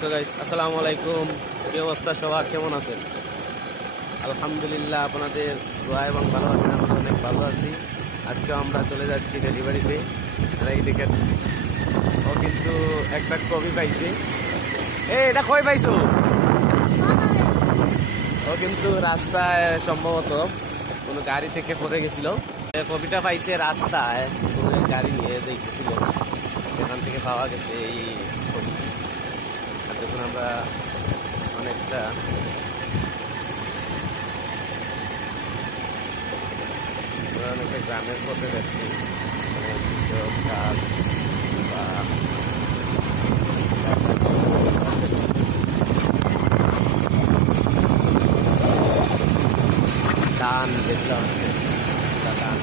So guys আসসালামু আলাইকুম, কি অবস্থা সবার, কেমন আছেন? আলহামদুলিল্লাহ, আপনাদের দোয়া এবং ভালোবাসা আমরা অনেক ভালো আছি। আজকে আমরা চলে যাচ্ছি ডেলিভারিতে। আর এই দেখেন, ও কিন্তু এক ব্যাগ কবি পাইছে। এটা কই পাইছো? ও কিন্তু রাস্তায় সম্ভবত কোনো গাড়ি থেকে পড়ে গেছিল। কবিটা পাইছে রাস্তায়, কোনো এক গাড়ি নিয়ে দেখতেছিল, সেখান থেকে পাওয়া গেছে এই কবি। আর দেখুন আমরা অনেকটা গ্রামের পথে যাচ্ছি, মানে কৃষক কাজ বা ধান দেখলাম, ধান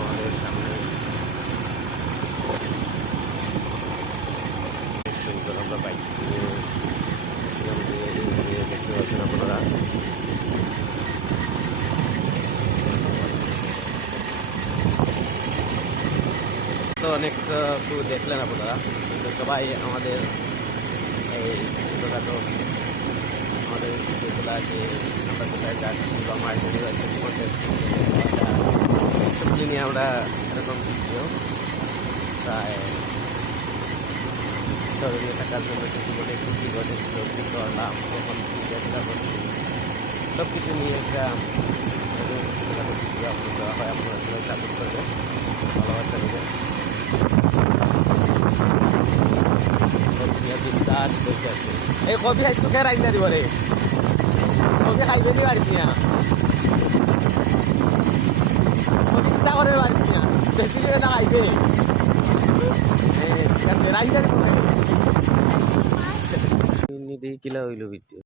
আমাদের সামনে সুন্দর আমরা বাইক দিয়ে দেখতে পাচ্ছেন আপনারা। তো অনেক একটু দেখলেন আপনারা, কিন্তু সবাই আমাদের এই ছোটোখাটো আমাদের যেগুলো যে আমরা কোথায় যাচ্ছি বা মার্কেটে যাচ্ছি সবজি নিয়ে আমরা এরকম ভিডিও প্রায় স্মরণীয় থাকার জন্য কিছু বলে কী ঘটেছিল, কী করলাম, কখন কী চেষ্টা করছি, সব কিছু নিয়ে একটা ছোটোখাটো ভিডিও আপলোড দেওয়া হয়। আপনারা সবাই সাপোর্ট করবেন, ভালোবাসা দেবেন। এই কফি আইসু খেয়ে রাখতে দিব রে, কফি খাইবে নি বাড়ি না, কফি চিন্তা করে বাড়ি না, বেশি করে না খাইবে। ঠিক আছে, রাখতে দিব। কিলা হইল ভিডিও।